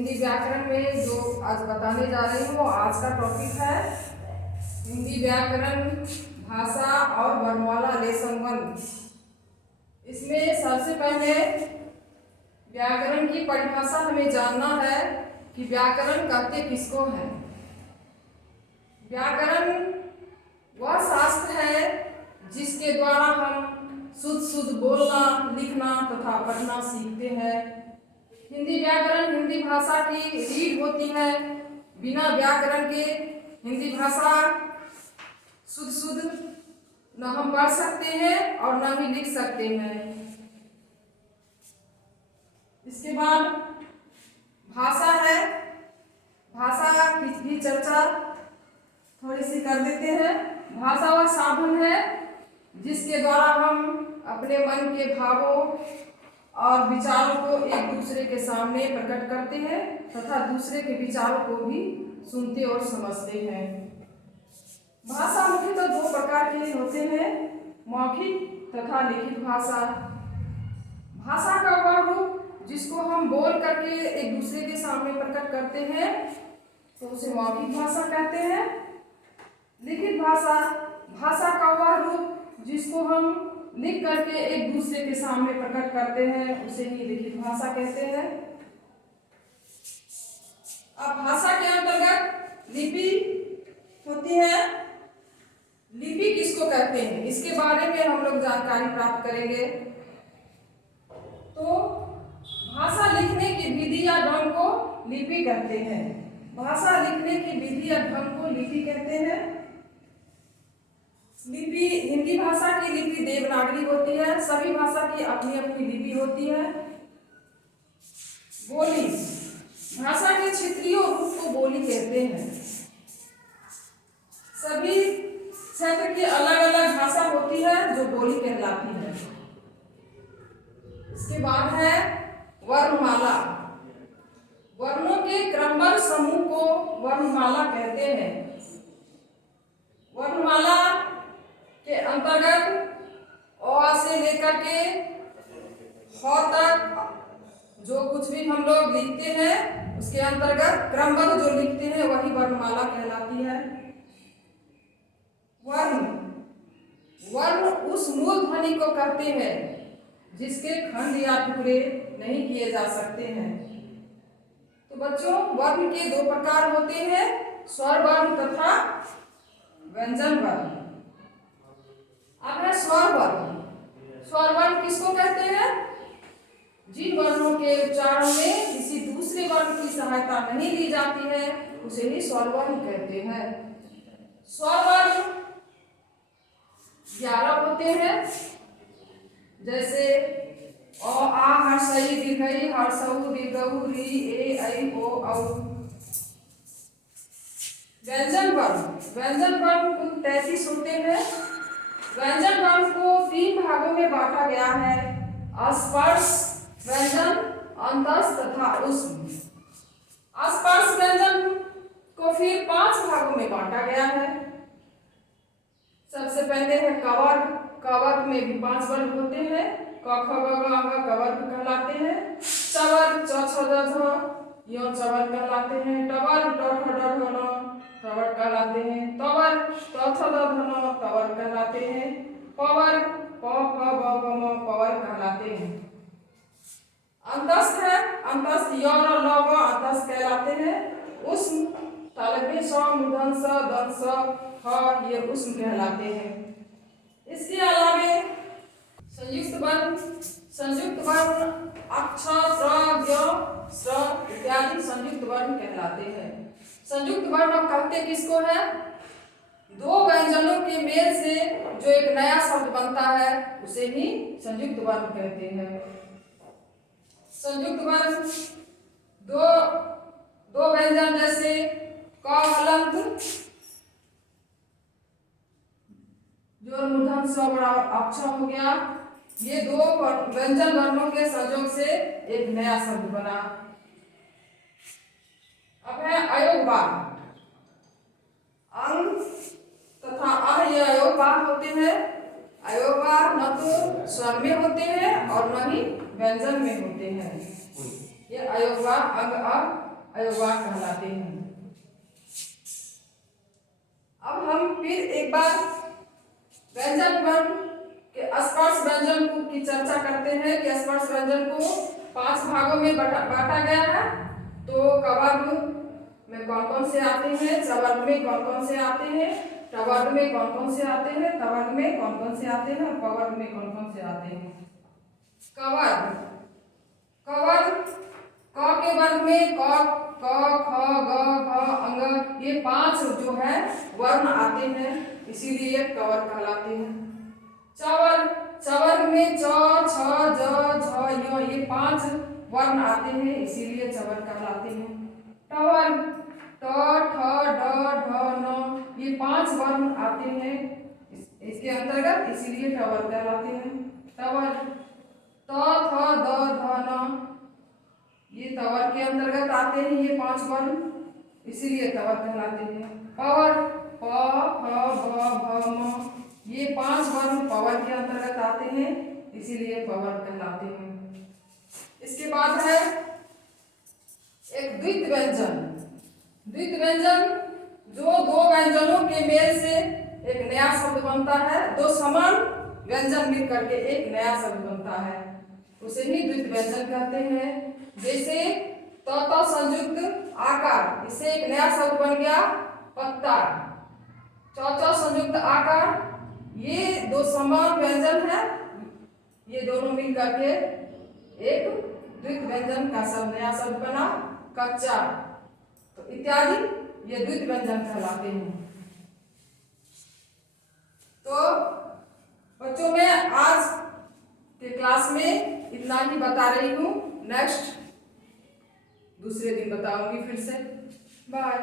हिंदी व्याकरण में जो आज बताने जा रही हूँ, आज का टॉपिक है हिंदी व्याकरण, भाषा और वर्णमाला लेसन 1। इसमें सबसे पहले व्याकरण की परिभाषा हमें जानना है कि व्याकरण कहते किसको है। व्याकरण वह शास्त्र है जिसके द्वारा हम शुद्ध बोलना, लिखना तथा पढ़ना सीखते हैं। हिंदी व्याकरण हिंदी भाषा की रीढ़ होती है। बिना व्याकरण के हिंदी भाषा शुद्ध न हम पढ़ सकते हैं और न ही लिख सकते हैं। इसके बाद भाषा है। भाषा की चर्चा थोड़ी सी कर देते हैं। भाषा वह साधन है जिसके द्वारा हम अपने मन के भावों और विचारों को एक दूसरे के सामने प्रकट करते हैं तथा दूसरे के विचारों को भी सुनते और समझते हैं। भाषा मुख्यतः दो प्रकार के होते हैं, मौखिक तथा लिखित भाषा। भाषा का वह रूप जिसको हम बोल करके एक दूसरे के सामने प्रकट करते हैं तो उसे मौखिक भाषा कहते हैं। लिखित भाषा, भाषा का वह रूप जिसको हम लिख करके एक दूसरे के सामने प्रकट करते हैं उसे ही लिखित भाषा कहते हैं। अब भाषा के अंतर्गत लिपि होती है। लिपि किसको कहते हैं इसके बारे में हम लोग जानकारी प्राप्त करेंगे। तो भाषा लिखने की विधि या ढंग को लिपि कहते हैं। भाषा लिखने की विधि या ढंग को लिपि कहते हैं। लिपि, हिंदी भाषा की लिपि देवनागरी होती है। सभी भाषा की अपनी अपनी लिपि होती है। बोली, भाषा के क्षेत्रीय रूप को बोली कहते हैं। सभी क्षेत्र की अलग अलग भाषा होती है जो बोली कहलाती है। इसके बाद है वर्णमाला। वर्णों के क्रमबद्ध समूह को वर्णमाला कहते हैं। वर्णमाला के अंतर्गत अ से लेकर के ह तक जो कुछ भी हम लोग लिखते हैं उसके अंतर्गत क्रमबद्ध जो लिखते हैं वही वर्णमाला कहलाती है। वर्ण उस मूल ध्वनि को कहते हैं जिसके खंड या टुकड़े नहीं किए जा सकते हैं। तो बच्चों, वर्ण के दो प्रकार होते हैं, स्वर वर्ण तथा व्यंजन वर्ण। अब है स्वर वर्ण। स्वर वर्ण किसको कहते हैं? जिन वर्णों के उच्चारण में किसी दूसरे वर्ण की सहायता नहीं ली जाती है उसे ही स्वर वर्ण कहते हैं। स्वर वर्ण 11 होते हैं, जैसे अ, आ, हर्षई, दीर्घई, हर्षऊ, दीर्घऊ, री, ए, ऐ, ओ, औ। व्यंजन वर्ण कुल 33 होते हैं। व्यंजन वर्ण को 3 भागों में बांटा गया है, स्पर्श व्यंजन, अंतस्थ तथा ऊष्म। स्पर्श व्यंजन को फिर 5 भागों में बांटा गया है। सबसे पहले है कवर्ग। कवर्ग में भी 5 वर्ग होते हैं। क, ख, ग, घ, ङ कवर्ग कहलाते हैं। चवर्ग च, छ, ज, झ यो चवर्ग कहलाते हैं। टवर्ग ट, ठ, ड, ढ, न टवर्ग कहलाते हैं। तवर्ग त, थ, द, ध, न तवर्ग कहलाते हैं। पवर्ग प, फ, ब, भ, म पवर्ग कहलाते हैं। अंतस्थ है। अंतस्थ य, र, ल, व अंतस्थ कहलाते हैं। ऊष्म तालव्य स, मूर्धन स, दंत स, ह ये ऊष्म कहलाते हैं। इसके अलावे संयुक्त वर्ण अक्ष, त्र, ज्ञ, स्र इत्यादि संयुक्त वर्ण कहलाते हैं। संयुक्त वर्ण कहते किसको है? 2 व्यंजनों के मेल से जो एक नया शब्द बनता है उसे ही संयुक्त वर्ण कहते हैं। संयुक्त वर्ण दो व्यंजन जैसे क, हलंत जो मूर्धन स बराबर अक्ष हो गया। ये 2 व्यंजन वर्णों के संयोग से एक नया शब्द बना। अब है अयोगवार। अंग तथा अह ये अयोगवार होते हैं। अयोगवार न तो स्वर में होते हैं और न ही व्यंजन में होते हैं। ये अयोगवार अंग, अ अयवाक कहलाते हैं। अब हम फिर एक बार व्यंजन वर्ण के स्पर्श व्यंजन की चर्चा करते हैं कि स्पर्श व्यंजन को 5 भागों में बांटा गया है। तो कवर्ग में कौन कौन से आते हैं, सवर्ग में कौन कौन से आते हैं, टवर्ग में कौन कौन से आते हैं, तवर्ग में कौन कौन से आते हैं और पवर्ग में कौन कौन से आते हैं। कवर्ग, कवर्ग क के वर्ग में क, ख, ग, घ, अंग, ये 5 जो है वर्ण आते हैं, इसीलिए कवर्ग कहलाते हैं। चवर्ग, चवर्ग में च, छ, ज, झ, य, ये 5 वर्ण आते हैं, इसीलिए चवर्ग कहलाते हैं। टवर्ग, ट, ठ, ड, ढ, न, ये 5 वर्ण आते हैं इसके अंतर्गत, इसीलिए टवर्ग कहलाते हैं। टवर्ग, त, थ, द, ध, न, ये तवर्ग के अंतर्गत आते हैं, ये 5 वर्ण, इसीलिए तवर्ग कहलाते हैं। पवर्ग, प, फ, ब, भ, म, ये 5 वर्ण पवर्ग के अंतर्गत आते हैं, इसीलिए पवर्ग कहलाते हैं। इसके बाद है एक द्वित व्यंजन। द्वित व्यंजन जो 2 व्यंजनों के मेल से एक नया शब्द बनता है, 2 समान व्यंजन मिल करके एक नया शब्द बनता है, उसे ही द्वित व्यंजन कहते हैं। जैसे त त संयुक्त आकार, इससे एक नया शब्द बन गया पत्ता। च च संयुक्त आकार, ये 2 समान व्यंजन है, ये दोनों मिल करके एक द्वित व्यंजन का शब्द नया शब्द बना कच्चा, तो इत्यादि ये द्वित व्यंजन कहलाते हैं। तो बच्चों मैं आज के क्लास में इतना ही बता रही हूँ, नेक्स्ट दूसरे दिन बताऊंगी फिर से। बाय।